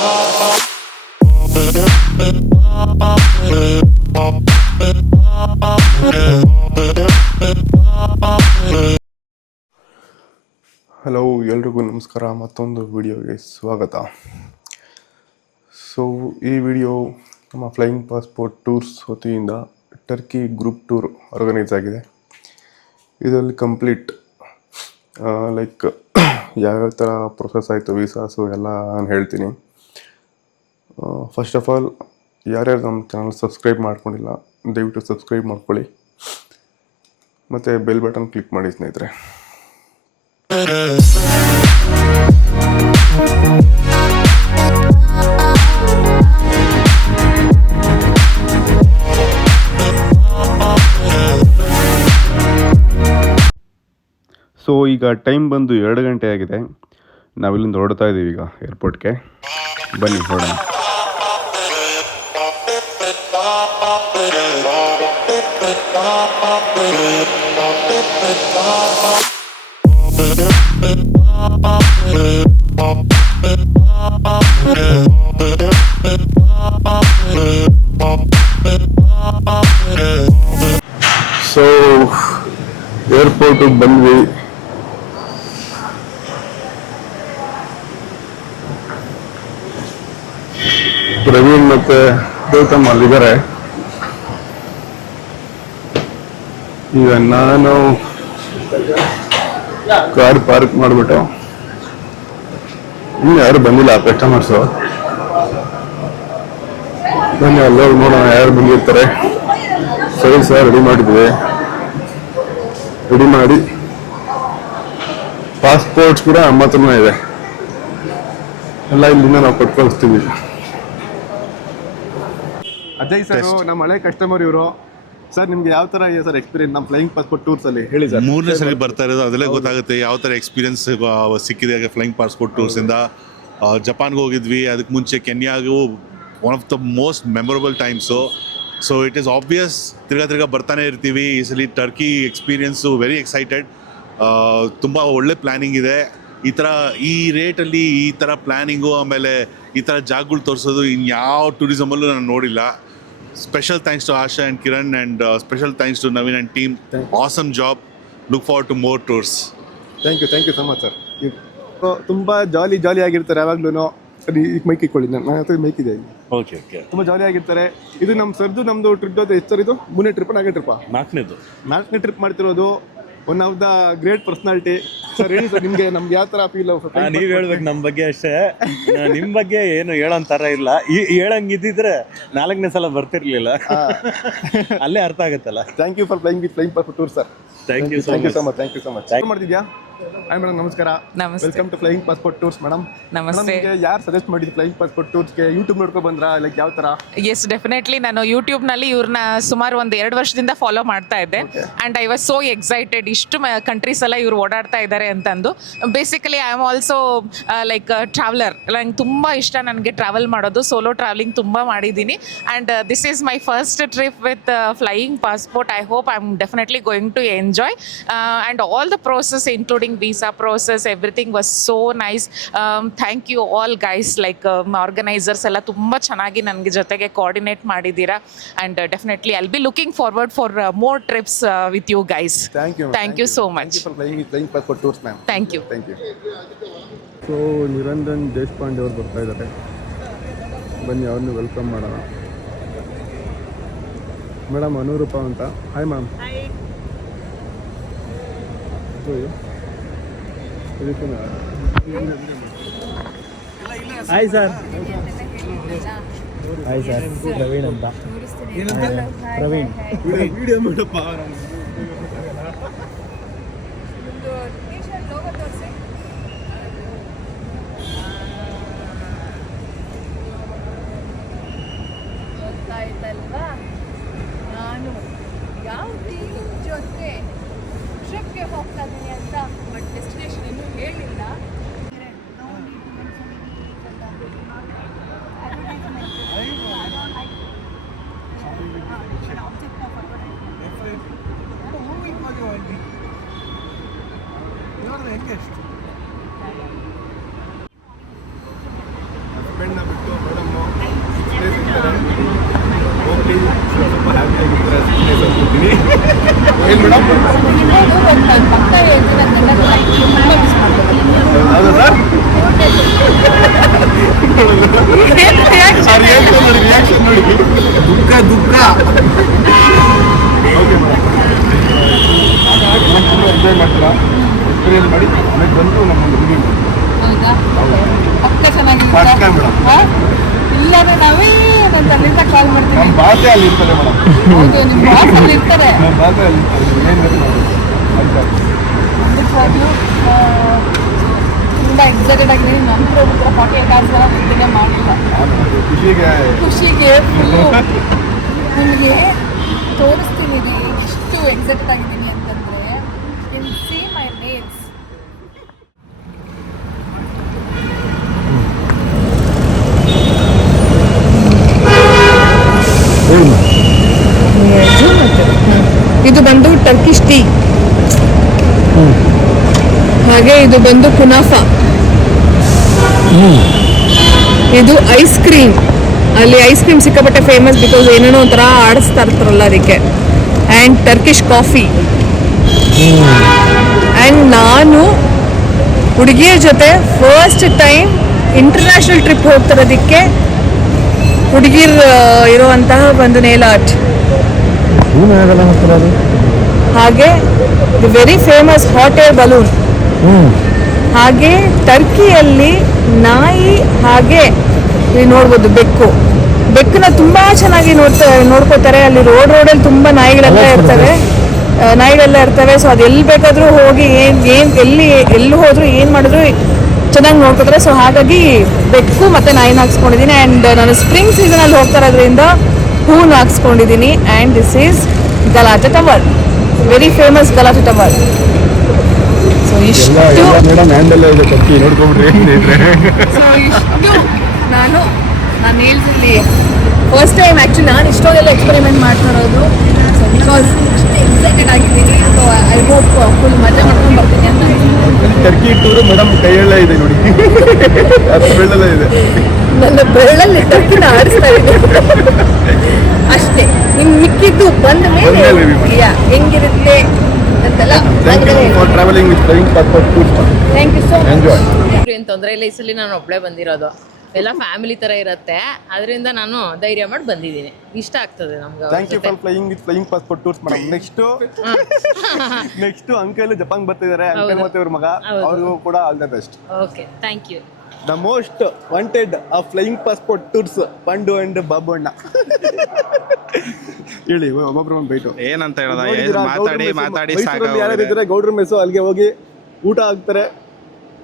Hello ಎಲ್ರಿಗೂ ನಮಸ್ಕಾರ. ಮತ್ತೊಂದು ವಿಡಿಯೋಗೆ ಸ್ವಾಗತ. ಸೊ ಈ ವಿಡಿಯೋ ನಮ್ಮ ಫ್ಲೈಯಿಂಗ್ ಪಾಸ್ಪೋರ್ಟ್ ಟೂರ್ಸ್ ವತಿಯಿಂದ ಟರ್ಕಿ ಗ್ರೂಪ್ ಟೂರ್ ಆರ್ಗನೈಸ್ ಆಗಿದೆ. ಇದರಲ್ಲಿ ಕಂಪ್ಲೀಟ್ ಲೈಕ್ ಯಾವ್ಯಾವ ಥರ ಪ್ರೊಸೆಸ್ ಆಯಿತು ವೀಸಾಸು ಎಲ್ಲ ನಾನು ಹೇಳ್ತೀನಿ. ಫಸ್ಟ್ ಆಫ್ ಆಲ್ ಯಾರ್ಯಾರು ನಮ್ಮ ಚಾನಲ್ ಸಬ್ಸ್ಕ್ರೈಬ್ ಮಾಡ್ಕೊಂಡಿಲ್ಲ, ದಯವಿಟ್ಟು ಸಬ್ಸ್ಕ್ರೈಬ್ ಮಾಡ್ಕೊಳ್ಳಿ. ಮತ್ತು ಬೆಲ್ ಬಟನ್ ಕ್ಲಿಕ್ ಮಾಡಿ ಸ್ನೇಹಿತರೆ. ಸೊ ಈಗ ಟೈಮ್ ಬಂದು ಎರಡು ಗಂಟೆ ಆಗಿದೆ. ನಾವಿಲ್ಲಿಂದ ಹೊರಡ್ತಾ ಇದ್ದೀವಿ ಈಗ ಏರ್ಪೋರ್ಟ್ಗೆ ಬನ್ನಿ, ಹೊರಡೋಣ. ಸೊ ಏರ್ಪೋರ್ಟಿಗೆ ಬಂದ್ವಿ ಪ್ರವೀಣ್ ಮತ್ತೆ ಗೌತಮ್ ಅಲ್ಲಿದ್ದಾರೆ. ಈಗ ನಾನು ಕಾರ್ ಪಾರ್ಕ್ ಮಾಡಿಬಿಟ್ಟು ಇನ್ನು ಯಾರು ಬಂದಿಲ್ಲ ಕಸ್ಟಮರ್ಸು ಬನ್ನಿ ಎಲ್ಲರೂ ನೋಡೋಣ ಯಾರು ಬಂದಿರ್ತಾರೆ. ಸರಿ ಸರ್ ರೆಡಿ ಮಾಡಿದ್ವಿ. ರೆಡಿ ಮಾಡಿ ಪಾಸ್ಪೋರ್ಟ್ಸ್ ಕೂಡ ನಮ್ಮ ಹತ್ರನೇ ಇದೆ. ಎಲ್ಲ ಇಲ್ಲಿಂದ ನಾವು ಕೊಟ್ಟು ಕಳಿಸ್ತೀವಿ ಅಜಯ್ ಸರ್ ನಮ್ಮ ಹಳೆ ಕಸ್ಟಮರ್ ಇವರು. ಸರ್ ನಿಮ್ಗೆ ಯಾವ ತರ ಸರ್ ಎಕ್ಸ್ಪೀರಿಯನ್ಸ್ ನಮ್ಮ ಫ್ಲೈಯಿಂಗ್ ಪಾಸ್ಪೋರ್ಟ್ ಟೂರ್ಸ್ ಅಲ್ಲಿ, ಹೇಳಿ ಸರ್ ಮೂರನೇ ಸಲ ಬರ್ತಾ ಇರೋದು, ಅದರಲ್ಲೇ ಗೊತ್ತಾಗುತ್ತೆ ಯಾವ ಥರ ಎಕ್ಸ್ಪೀರಿಯನ್ಸ್ ಸಿಕ್ಕಿದೆ ಫ್ಲೈಯಿಂಗ್ ಪಾಸ್ಪೋರ್ಟ್ ಟೂರ್ಸಿಂದ ಜಪಾನ್ಗೆ ಹೋಗಿದ್ವಿ, ಅದಕ್ಕೆ ಮುಂಚೆ ಕೆನ್ಯಾಗೂ one of the most memorable times so it is obvious ತಿರ್ಗಾ ತಿರ್ಗಾ ಬರ್ತಾನೆ ಇರ್ತೀವಿ ಈ ಸಲ ಟರ್ಕಿ ಎಕ್ಸ್ಪೀರಿಯನ್ಸು ವೆರಿ ಎಕ್ಸೈಟೆಡ್ ತುಂಬ ಒಳ್ಳೆ ಪ್ಲ್ಯಾನಿಂಗ್ ಇದೆ. ಈ ಥರ ಈ ರೇಟಲ್ಲಿ ಈ ಥರ ಪ್ಲ್ಯಾನಿಂಗು ಆಮೇಲೆ ಈ ಥರ ಜಾಗಗಳು ತೋರಿಸೋದು ಇನ್ಯಾವ ಟೂರಿಸಮಲ್ಲೂ ನಾನು ನೋಡಿಲ್ಲ. Special thanks to Asha and Kiran and special thanks to Naveen and team awesome job look for to more tours thank you thank you so much sir ತುಂಬಾ ಜಾಲಿ ಜಾಲಿ ಆಗಿರ್ತಾರೆ ಯಾವಾಗ್ಲೂ ಸರಿ ಈಗ ಮೈಕ್ ಇಟ್ಕೊಳ್ಳಿ. ನನ್ನ ನನ್ನ ಹತ್ರ ಮೈಕ್ ಇದೆ ಇಲ್ಲಿ. ಓಕೆ ಓಕೆ ತುಂಬ ಜಾಲಿ ಆಗಿರ್ತಾರೆ. ಇದು ನಮ್ಮ ಸರ್ದು ನಮ್ಮದು ಟ್ರಿಪ್ ಜೊತೆ ಎಷ್ಟು ಸರ್ ಇದು ಮೂರನೇ ಟ್ರಿಪ್ ನಾಲ್ಕನೇ ಟ್ರಿಪ್ ನಾಲ್ಕನೇದು. ನಾಲ್ಕನೇ ಟ್ರಿಪ್ ಮಾಡ್ತಿರೋದು one of the great personality sir ಹೇಳಿ ಸರ್ ನಿಮ್ಗೆ ನಮ್ಗೆ ಯಾವ ತರ ಫೀಲ್ ನೀವ್ ಹೇಳ್ಬೇಕು ನಮ್ ಬಗ್ಗೆ ಅಷ್ಟೇ. ನಾ ನಿಮ್ ಬಗ್ಗೆ ಏನು ಹೇಳೋನ್ ತರ ಇಲ್ಲ. ಈ ಹೇಳಂಗಿದ್ದಿದ್ರೆ ನಾಲ್ಕನೇ ಸಲ ಬರ್ತಿರ್ಲಿಲ್ಲ. ಅಲ್ಲೇ ಅರ್ಥ ಆಗುತ್ತಲ್ಲ. Thank you for flying with flying for tour sir thank you so thank you so much thank you so much ಮಾಡ್ತಿದ್ಯಾ? ಹಾಯ್ ಮೇಡಮ್ ನಮಸ್ಕಾರ. ನಮಸ್ತೆ. Welcome to flying passport tours madam ನಮಸ್ತೆ. ಯಾರು ಸಜೆಸ್ಟ್ ಮಾಡಿದ್ರು ಫ್ಲೈಯಿಂಗ್ ಪಾಸ್ಪೋರ್ಟ್ ಟೂರ್ಸ್ಗೆ ಯೂಟ್ಯೂಬ್ ನೋಡ್ಕೊ ಬಂದ್ರ? Like ಯಾವ ತರ? ಎಸ್ ಡೆಫಿನೆಟ್ಲಿ ನಾನು ಯೂಟ್ಯೂಬ್ನಲ್ಲಿ ಇವ್ರನ್ನ ಸುಮಾರು ಒಂದು ಎರಡು ವರ್ಷದಿಂದ ಫಾಲೋ ಮಾಡ್ತಾ ಇದ್ದೆ. And I was so excited ಇಷ್ಟು ಕಂಟ್ರೀಸ್ ಎಲ್ಲ ಇವ್ರು ಓಡಾಡ್ತಾ ಇದ್ದಾರೆ ಅಂತಂದು. Basically I am also like traveller ನಂಗೆ ತುಂಬ ಇಷ್ಟ ನನಗೆ ಟ್ರಾವೆಲ್ ಮಾಡೋದು. ಸೋಲೋ ಟ್ರಾವೆಲಿಂಗ್ ತುಂಬ ಮಾಡಿದ್ದೀನಿ. And this is my first trip with flying passport I hope I am definitely going to enjoy and all the process including visa process everything was so nice thank you all guys like organisers ಎಲ್ಲ ತುಂಬ ಚೆನ್ನಾಗಿ ನನಗೆ ಜೊತೆಗೆ coordinate ಮಾಡಿದ್ದೀರಾ. And definitely I'll be looking forward for more trips with you guys thank you thank you so much thank you thank you so Niranjan Deshpande ಅವ್ರು ಬರ್ತಾ ಇದ್ದಾರೆ. ಬನ್ನಿ ಅವ್ರನ್ನ ವೆಲ್ಕಮ್ ಮಾಡೋಣ. ಮೇಡಮ್ ಅನುರೂಪ ಅಂತ. Hi ma'am hi sir hi sir Praveen ಅಂತ. Praveen video ಮಾಡಪ್ಪ ಗೊತ್ತಾಯ್ತಲ್ವಾ ನಾನು ಯಾವ ಟೀಮ್ ಜೊತೆ ಟ್ರಿಪ್ಗೆ ಹೋಗ್ತಾ ಇದ್ದೀನಿ ಅಂತ ಬಟ್ ಡೆಸ್ಟಿನೇಷನ್ ಇನ್ನೂ ಹೇಳಿಲ್ಲ ಫ್ರೆಂಡ್ನ ಬಿಟ್ಟು ಇದ್ದೀನಿ ಏನು ಮೇಡಮ್ ಪಕ್ಕ ಹೇಳ್ತೀನಿ ಅದನ್ನೆಲ್ಲ ತುಂಬ ಮಿಸ್ ಮಾಡ್ತೀನಿ ಹೌದಾ ಸರ್ ಅವ್ರು ಹೇಳ್ತಾರೆ ನೋಡಿ ರಿಯಾಕ್ಷನ್ ನೋಡಿ ದುಃಖ ದುಃಖ ಓಕೆ ಮೇಡಮ್ ತುಂಬ ಎಂಜಾಯ್ ಮಾಡ್ತೀರಾ ಎಕ್ಸ್ಪೀರಿಯನ್ಸ್ ಮಾಡಿ ಆಮೇಲೆ ಬಂದು ನಮ್ಮ ರಿವ್ಯೂ ಹೌದಾ ಪಕ್ಕ ಚೆನ್ನಾಗಿರುತ್ತೆ ಪಕ್ಕ ಮೇಡಮ್ ಇಲ್ಲಾಂದ್ರೆ ನಾವೇ ಅಲ್ಲಿಂದ ಕಾಲ್ ಮಾಡ್ತೀನಿ ನಮ್ಮ ಅಲ್ಲಿ ಇರ್ತದೆ ಮೇಡಮ್ ಹೌದು ನಿಮ್ಮ ಅಲ್ಲಿ ಇರ್ತಾರೆ ನಮ್ಮ ಭಾಷೆ ಅಂತ ತುಂಬ ಎಕ್ಸೈಟೆಡ್ ಆಗಿ ನಂತರ ಹತ್ರ ಫಾರ್ಟಿ ಏಟ್ ಅವರ್ಸ್ ಮಾಡಿಲ್ಲ ಖುಷಿಗೆ ನಿಮಗೆ ತೋರಿಸ್ತೀನಿ ಎಷ್ಟು ಎಕ್ಸೈಟೆಡ್ ಆಗಿದ್ದೀನಿ ಅಂತಂದರೆ. ಇನ್ ಸಿ ಮೈ ನೇಲ್ಸ್ ಇದು ಬಂದು ಟರ್ಕಿಶ್ ಟೀ ಹಾಗೆ ಇದು ಬಂದು ಕುನಾಫಾ. ಇದು ಐಸ್ ಕ್ರೀಮ್ ಅಲ್ಲಿ ಐಸ್ ಕ್ರೀಮ್ ಸಿಕ್ಕಾಪಟ್ಟೆ ಫೇಮಸ್ ಬಿಕಾಸ್ ಏನೇನೋ ಒಂಥರ ಆಡಿಸ್ತಾ ಇರ್ತಾರಲ್ಲ ಅದಕ್ಕೆ. ಆ್ಯಂಡ್ ಟರ್ಕಿಶ್ ಕಾಫಿ ಆ್ಯಂಡ್ ನಾನು ಹುಡುಗಿಯ ಜೊತೆ ಫಸ್ಟ್ ಟೈಮ್ ಇಂಟರ್ನ್ಯಾಷನಲ್ ಟ್ರಿಪ್ ಹೋಗ್ತಿರೋದಕ್ಕೆ ಹುಡುಗಿರ್ ಇರುವಂತಹ ಒಂದು ನೇಲ್ ಆರ್ಟ್ ಹಾಗೆ the very famous hot air balloon ಹಾಗೆ ಟರ್ಕಿಯಲ್ಲಿ ನಾಯಿ ಹಾಗೆ ಇಲ್ಲಿ ನೋಡ್ಬೋದು ಬೆಕ್ಕು. ಬೆಕ್ಕನ್ನ ತುಂಬಾ ಚೆನ್ನಾಗಿ ನೋಡ್ತಾ ನೋಡ್ಕೋತಾರೆ ಅಲ್ಲಿ ರೋಡ್ ರೋಡಲ್ಲಿ ತುಂಬಾ ನಾಯಿಗಳೆಲ್ಲ ಇರ್ತವೆ. ನಾಯಿಗಳೆಲ್ಲ ಇರ್ತವೆ. ಸೊ ಅದು ಎಲ್ಲಿ ಬೇಕಾದರೂ ಹೋಗಿ ಏನು ಏನು ಎಲ್ಲಿ ಎಲ್ಲಿ ಹೋದ್ರು ಏನು ಮಾಡಿದ್ರು ಚೆನ್ನಾಗಿ ನೋಡ್ಕೋತಾರೆ. ಸೊ ಹಾಗಾಗಿ ಬೆಕ್ಕು ಮತ್ತು ನಾಯಿನ ಹಾಕ್ಸ್ಕೊಂಡಿದ್ದೀನಿ. ಆ್ಯಂಡ್ ನಾನು ಸ್ಪ್ರಿಂಗ್ ಸೀಸನಲ್ಲಿ ಹೋಗ್ತಾ ಇರೋದ್ರಿಂದ ಹೂನ ಹಾಕ್ಸ್ಕೊಂಡಿದ್ದೀನಿ. And this is Galata tower. Very famous Galata tower. So ಇಷ್ಟು ನಾನು. ನಾನು ಹೇಳ್ತಿರ್ಲಿ ಫಸ್ಟ್ ಟೈಮ್ ಆ್ಯಕ್ಚುಲಿ ನಾನು ಇಷ್ಟೊಂದೆಲ್ಲ ಎಕ್ಸ್ಪೆರಿಮೆಂಟ್ ಮಾಡ್ತಾ ಇರೋದು ಸೊ ಬಿಕಾಸ್ ಅಷ್ಟು ಎಕ್ಸೈಟೆಡ್ ಆಗಿದ್ದೀನಿ ಸೊ ಐ ಹೋಪ್ ಫುಲ್ ಮಜಾ ಮಾಡ್ಕೊಂಡು ಬರ್ತೀನಿ ಅಂತ. ಟರ್ಕಿ ಟೂರು ಮೇಡಮ್ ಕೈಯೆಲ್ಲ ಇದೆ ನೋಡಿ. ಬೆಳ್ಳೆಲ್ಲ ಇದೆ. ನನ್ನ ಬೆಳ್ಳಲ್ಲಿ ಟರ್ಕಿನ ಆಡಿಸ್ತಾ ಇದೆ. ಅಷ್ಟೇ. ಇನ್ನು ಮಿಕ್ಕಿದ್ದು ಬಂದ ಮೇಲೆ ಹೆಂಗಿರುತ್ತೆ ಅಂತೆಲ್ಲ thank you for travelling with thank you so much ಏನು ತೊಂದರೆ ಇಲ್ಲ ಈ ಸಲ ನಾನು ಒಬ್ಬಳೇ ಬಂದಿರೋದು. ಎಲ್ಲ ಫ್ಯಾಮಿಲಿ ತರ ಇರುತ್ತೆ. ಅದರಿಂದ ನಾನು ಧೈರ್ಯ ಮಾಡಿ ಬಂದಿದ್ದೀನಿ. ಇಷ್ಟ ಆಗ್ತದೆ ನಮ್ಗೆ ಅವ್ರ ಥ್ಯಾಂಕ್ ಯು ಜೊತೆ. For flying with flying passport tours madam next next uncle Japan ಬರ್ತಿದ್ದಾರೆ ಅಂಕಲ್ ಹೌದು. ಮತ್ತೆ ಅವ್ರ ಮಗ. ಹೌದು. ಅವ್ರಿಗೂ ಕೂಡ all the best okay thank you the most wanted ಆ flying passport tours Pandu and Babanna ಅಣ್ಣ ಹೇಳಿ ಒಬ್ಬೊಬ್ರು ಒಂದು ಬೈಟು ಏನಂತ ಹೇಳೋದ? ಮಾತಾಡಿ ಮಾತಾಡಿ ಮೈಸೂರಲ್ಲಿ ಯಾರಾದ್ರೂ ಸಾಕ ಇದ್ದಾರೆ ಗೌಡ್ರ ಮೆಸ್ಸು ಅಲ್ಲಿಗೆ ಹೋಗಿ ಊಟ ಹಾಕ್ತಾರೆ.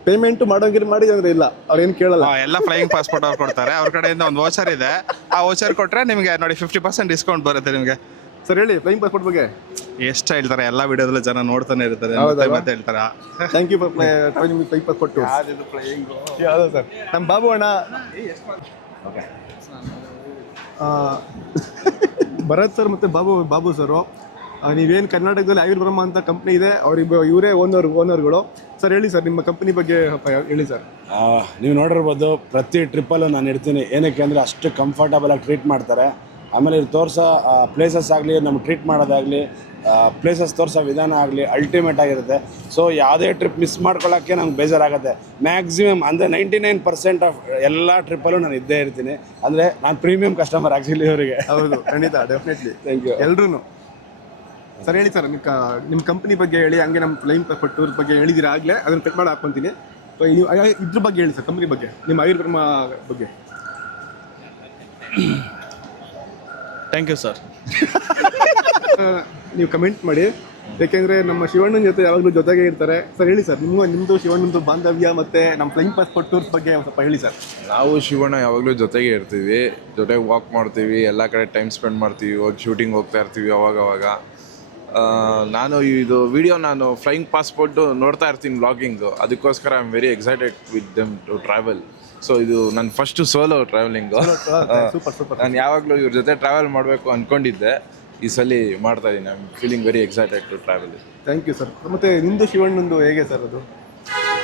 ಪೇಮೆಂಟ್ ಮಾಡೋಂಗಿರ್ ಮಾಡಿ ಅಂದ್ರೆ ಇಲ್ಲ. ಏನು ಕೇಳಲ್ಲ. ಎಲ್ಲ ಫ್ಲೈಯಿಂಗ್ ಪಾಸ್ಪೋರ್ಟ್ ಅವ್ರು ಕೊಡ್ತಾರೆ. ಅವ್ರ ಕಡೆಯಿಂದ ಒಂದು ವೋಚರ್ ಇದೆ. ಆ ವೋಚರ್ ಕೊಟ್ರೆ ನಿಮಗೆ ನೋಡಿ ಫಿಫ್ಟಿ ಪರ್ಸೆಂಟ್ ಡಿಸ್ಕೌಂಟ್ ಬರುತ್ತೆ ನಿಮಗೆ. ಸರ್ ಹೇಳಿ ಫ್ಲೈಯಿಂಗ್ ಪಾಸ್ಪೋರ್ಟ್ ಬಗ್ಗೆ. ಎಷ್ಟು ಹೇಳ್ತಾರೆ ಎಲ್ಲ ವಿಡಿಯೋದಲ್ಲಿ ಜನ ನೋಡ್ತಾನೆ ಇರ್ತಾರೆ. ಹೌದಾ? ಮತ್ತೆ ಮತ್ತೆ ಹೇಳ್ತಾರ? Thank you flying passport tours ಯಾವುದು ಸರ್? ನಮ್ಮ ಬಾಬು ಅಣ್ಣ. ಆ, ಭರತ್ ಸರ್ ಮತ್ತೆ ಬಾಬು ಬಾಬು ಸರು. ನೀವೇನು ಕರ್ನಾಟಕದಲ್ಲಿ ಆಯುರ್ ಬ್ರಹ್ಮ ಅಂತ ಕಂಪ್ನಿ ಇದೆ ಅವ್ರಿಗೆ ಇವರೇ ಓನರ್ ಓನರ್ಗಳು ಸರ್ ಹೇಳಿ ಸರ್ ನಿಮ್ಮ ಕಂಪ್ನಿ ಬಗ್ಗೆ ಹೇಳಿ ಸರ್ ನೀವು ನೋಡಿರ್ಬೋದು ಪ್ರತಿ ಟ್ರಿಪ್ಪಲ್ಲೂ ನಾನು ಇರ್ತೀನಿ. ಏನಕ್ಕೆ ಅಂದರೆ ಅಷ್ಟು ಕಂಫರ್ಟಬಲಾಗಿ ಟ್ರೀಟ್ ಮಾಡ್ತಾರೆ. ಆಮೇಲೆ ಇಲ್ಲಿ ತೋರಿಸೋ ಪ್ಲೇಸಸ್ ಆಗಲಿ ನಮ್ಗೆ ಟ್ರೀಟ್ ಮಾಡೋದಾಗಲಿ ಪ್ಲೇಸಸ್ ತೋರಿಸೋ ವಿಧಾನ ಆಗಲಿ ಅಲ್ಟಿಮೇಟ್ ಆಗಿರುತ್ತೆ. ಸೊ ಯಾವುದೇ ಟ್ರಿಪ್ ಮಿಸ್ ಮಾಡ್ಕೊಳ್ಳೋಕ್ಕೆ ನಂಗೆ ಬೇಜಾರಾಗುತ್ತೆ. ಮ್ಯಾಕ್ಸಿಮಮ್ ಅಂದರೆ ನೈಂಟಿ ನೈನ್ ಪರ್ಸೆಂಟ್ ಆಫ್ ಎಲ್ಲ ಟ್ರಿಪ್ಪಲ್ಲೂ ನಾನು ಇದ್ದೇ ಇರ್ತೀನಿ. ಅಂದರೆ ನಾನು ಪ್ರೀಮಿಯಂ ಕಸ್ಟಮರ್ ಆ್ಯಕ್ಚುಲಿ ಅವರಿಗೆ ಹೌದು ಖಂಡಿತ ಡೆಫಿನೆಟ್ಲಿ ಥ್ಯಾಂಕ್ ಯು ಎಲ್ರೂ ಸರ್ ಹೇಳಿ ಸರ್ ನಿಮ್ಮ ಕ- ನಿಮ್ಮ ಕಂಪ್ನಿ ಬಗ್ಗೆ ಹೇಳಿ ಹಂಗೆ ನಮ್ಮ ಲೈನ್ ಪಾಸ್ಪೋರ್ಟ್ ಟೂರ್ ಬಗ್ಗೆ ಹೇಳಿದಿರ ಆಗಲೇ ಅದನ್ನು ಕಟ್ ಮಾಡಿ ಹಾಕ್ಕೊಂತೀನಿ. ಸೊ ನೀವು ಇದ್ರ ಬಗ್ಗೆ ಹೇಳಿ ಸರ್ ಕಂಪ್ನಿ ಬಗ್ಗೆ ನಿಮ್ಮ ಆಯುರ್ ಬ್ರಹ್ಮ ಬಗ್ಗೆ ಥ್ಯಾಂಕ್ ಯು ಸರ್ ನೀವು ಕಮೆಂಟ್ ಮಾಡಿ. ಯಾಕೆಂದ್ರೆ ನಮ್ಮ ಶಿವಣ್ಣನ ಜೊತೆ ಯಾವಾಗಲೂ ಜೊತೆಗೆ ಇರ್ತಾರೆ. ಸರ್ ಹೇಳಿ ಸರ್ ನಿಮ್ಮ ನಿಮ್ಮದು ಶಿವಣ್ಣಂದು ಬಾಂಧವ್ಯ ಮತ್ತೆ ನಮ್ಮ ಫ್ಲೈಂಗ್ ಪಾಸ್ಪೋರ್ಟ್ ಟೂರ್ಸ್ ಬಗ್ಗೆ ಸ್ವಲ್ಪ ಹೇಳಿ ಸರ್. ನಾವು ಶಿವಣ್ಣ ಯಾವಾಗಲೂ ಜೊತೆಗೆ ಇರ್ತೀವಿ ಜೊತೆಗೆ ವಾಕ್ ಮಾಡ್ತೀವಿ ಎಲ್ಲ ಕಡೆ ಟೈಮ್ ಸ್ಪೆಂಡ್ ಮಾಡ್ತೀವಿ ಹೋಗಿ ಶೂಟಿಂಗ್ ಹೋಗ್ತಾ ಇರ್ತೀವಿ ಅವಾಗ ಅವಾಗ ಆ, ನಾನು ಇದು ವಿಡಿಯೋ ನಾನು ಫ್ಲೈಯಿಂಗ್ ಪಾಸ್ಪೋರ್ಟು ನೋಡ್ತಾ ಇರ್ತೀನಿ ಬ್ಲಾಗಿಂಗು ಅದಕ್ಕೋಸ್ಕರ I am very excited with them to travel so ಇದು ನನ್ನ first solo travelling super super ನಾನು ಯಾವಾಗಲೂ ಇವ್ರ ಜೊತೆ ಟ್ರಾವೆಲ್ ಮಾಡಬೇಕು ಅಂದ್ಕೊಂಡಿದ್ದೆ ಈ ಸಲ ಮಾಡ್ತಾ ಇದ್ದೀನಿ I am feeling very excited to travel thank you sir ಮತ್ತೆ ನಿಮ್ಮದು ಶಿವಣ್ಣಂದು ಹೇಗೆ ಸರ್ ಅದು?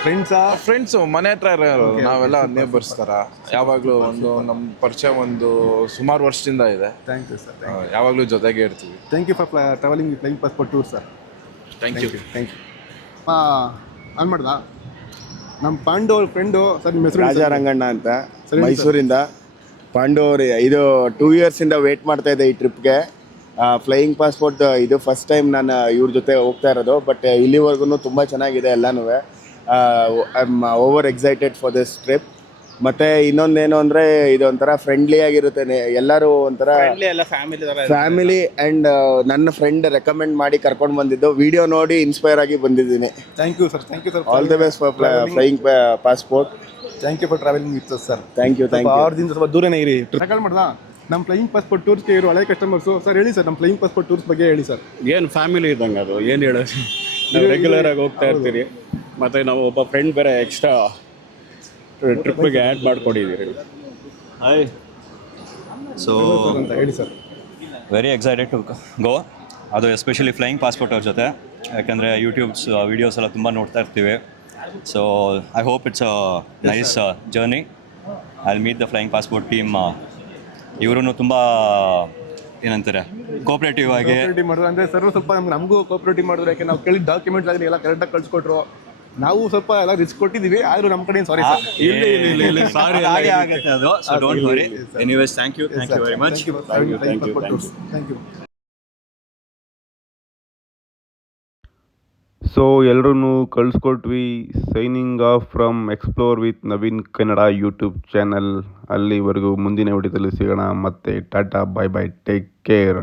ಫ್ರೆಂಡ್ಸಾ ಫ್ರೆಂಡ್ಸು ಮನೆ ಹತ್ರ ಇರೋರು. ನಾವೆಲ್ಲ ನೇಬರ್ಸ್ ಥರ ಯಾವಾಗಲೂ ಒಂದು ನಮ್ಮ ಪರಿಚಯ ಒಂದು ಸುಮಾರು ವರ್ಷದಿಂದ ಇದೆ. ಥ್ಯಾಂಕ್ ಯು ಸರ್ ಯಾವಾಗಲೂ ಜೊತೆಗೆ ಇರ್ತೀವಿ. Thank you for travelling flying passport tour sir thank you thank you on ಮಾಡ್ದಾ? ನಮ್ಮ ಪಾಂಡು ಅವ್ರ ಫ್ರೆಂಡು ಸರ್ ನಿಮ್ಮ ಹೆಸರು ರಾಜಾರಂಗಣ್ಣ ರಾಜಾ ರಂಗಣ್ಣ ಅಂತ ಸರಿ ಸರ್. ಮೈಸೂರಿಂದ. ಪಾಂಡು ಅವ್ರ ಇದು ಟೂ ಇಯರ್ಸಿಂದ ವೇಟ್ ಮಾಡ್ತಾ ಇದೆ ಈ ಟ್ರಿಪ್ಗೆ ಫ್ಲೈಯಿಂಗ್ ಪಾಸ್ಪೋರ್ಟ್ ಇದು ಫಸ್ಟ್ ಟೈಮ್ ನಾನು ಇವ್ರ ಜೊತೆ ಹೋಗ್ತಾ ಇರೋದು ಬಟ್ ಇಲ್ಲಿವರೆಗೂ ತುಂಬ ಚೆನ್ನಾಗಿದೆ ಎಲ್ಲನೂ I am over excited for this trip ಮತ್ತೆ ಇನ್ನೊಂದೇನು ಅಂದ್ರೆ ಇದೊಂಥರ ಫ್ರೆಂಡ್ಲಿ ಆಗಿರುತ್ತೆ ನೆ- ಎಲ್ಲರೂ ಒಂಥರ ಫ್ಯಾಮಿಲಿ ಆ್ಯಂಡ್ ನನ್ನ ಫ್ರೆಂಡ್ ರೆಕಮೆಂಡ್ ಮಾಡಿ ಕರ್ಕೊಂಡು ಬಂದಿದ್ದು. ವಿಡಿಯೋ ನೋಡಿ ಇನ್ಸ್ಪೈರ್ ಆಗಿ ಬಂದಿದ್ದೀನಿ. Thank you sir thank you sir all the best for flying passport thank you for travelling with sir thank you thank you ದಿನ ಸ್ವಲ್ಪ ದೂರನೇ ಇರಿ. ರೆಕಾರ್ಡ್ ಮಾಡ್ದಾ? ನಮ್ಮ ಫ್ಲೈಯಿಂಗ್ ಪಾಸ್ಪೋರ್ಟ್ ಟೂರ್ಸ್ಗೆ ಇರೋ ಹಳೆ ಕಸ್ಟಮರ್ಸು ಸರ್ ಹೇಳಿ ಸರ್ ನಮ್ಮ ಫ್ಲೈಯಿಂಗ್ ಪಾಸ್ಪೋರ್ಟ್ ಟೂರ್ಸ್ ಬಗ್ಗೆ ಹೇಳಿ ಸರ್ ಏನು ಫ್ಯಾಮಿಲಿ ಇದ್ದಂಗೆ ಅದು? ಏನು ಹೇಳೋದು? ನಾವು ರೆಗ್ಯುಲರ್ ಆಗಿ ಹೋಗ್ತಾ ಇರ್ತೀರಿ. ಮತ್ತು ನಾವು ಒಬ್ಬ ಫ್ರೆಂಡ್ ಬೇರೆ ಎಕ್ಸ್ಟ್ರಾ ಟ್ರಿಪ್ಪಿಗೆ ಆ್ಯಡ್ ಮಾಡ್ಕೊಂಡಿದ್ದೀರಿ ಹಾಯ್ ಸೊ ಅಂತ ಹೇಳಿ sir very excited to go ಅದು ಎಸ್ಪೆಷಲಿ ಫ್ಲೈಯಿಂಗ್ ಪಾಸ್ಪೋರ್ಟ್ ಅವ್ರ ಜೊತೆ. ಯಾಕಂದರೆ ಯೂಟ್ಯೂಬ್ಸ್ ವೀಡಿಯೋಸ್ ಎಲ್ಲ ತುಂಬ ನೋಡ್ತಾ ಇರ್ತೀವಿ. So I hope it's a nice journey I meet the flying passport team ಇವರು ತುಂಬ ಏನಂತಾರೆ ಕೋಪ್ರೇಟಿವ್ ಆಗಿ ಮಾಡಿದ್ರು. ಅಂದರೆ ಸರ್ ಸ್ವಲ್ಪ ನಮ್ಗೆ ನಮಗೂ ಕೋಆಪರೇಟಿವ್ ಮಾಡಿದ್ರು. ಯಾಕೆ ನಾವು ಕೇಳಿದ ಡಾಕ್ಯುಮೆಂಟ್ಸ್ ಆಗಲಿ ಎಲ್ಲ ಕರೆಕ್ಟಾಗಿ ಕಳ್ಸಿಕೊಟ್ರು. ನಾವು ಸ್ವಲ್ಪ ಎಲ್ಲ ರಿಸ್ಕ್ ಕೊಟ್ಟಿದ್ದೀವಿ ಆದ್ರೂ ನಮ್ಮ ಕಡೆ ಸಾರಿ ಸರ್ ಇಲ್ಲ ಇಲ್ಲ ಇಲ್ಲ ಇಲ್ಲ ಸಾರಿ ಹಾಗೆ ಆಗುತ್ತೆ ಅದು. So don't worry anyways thank you thank you very much thank you thank you thank you so ಎಲ್ಲರೂ ಕಳಿಸ್ಕೊಟ್ವಿ signing off from explore with Naveen Kannada YouTube channel ಅಲ್ಲಿವರೆಗೂ ಮುಂದಿನ ವಿಡಿಯೋದಲ್ಲಿ ಸಿಗೋಣ. ಮತ್ತೆ ಟಾಟಾ ಬೈ ಬೈ ಟೇಕ್ ಕೇರ್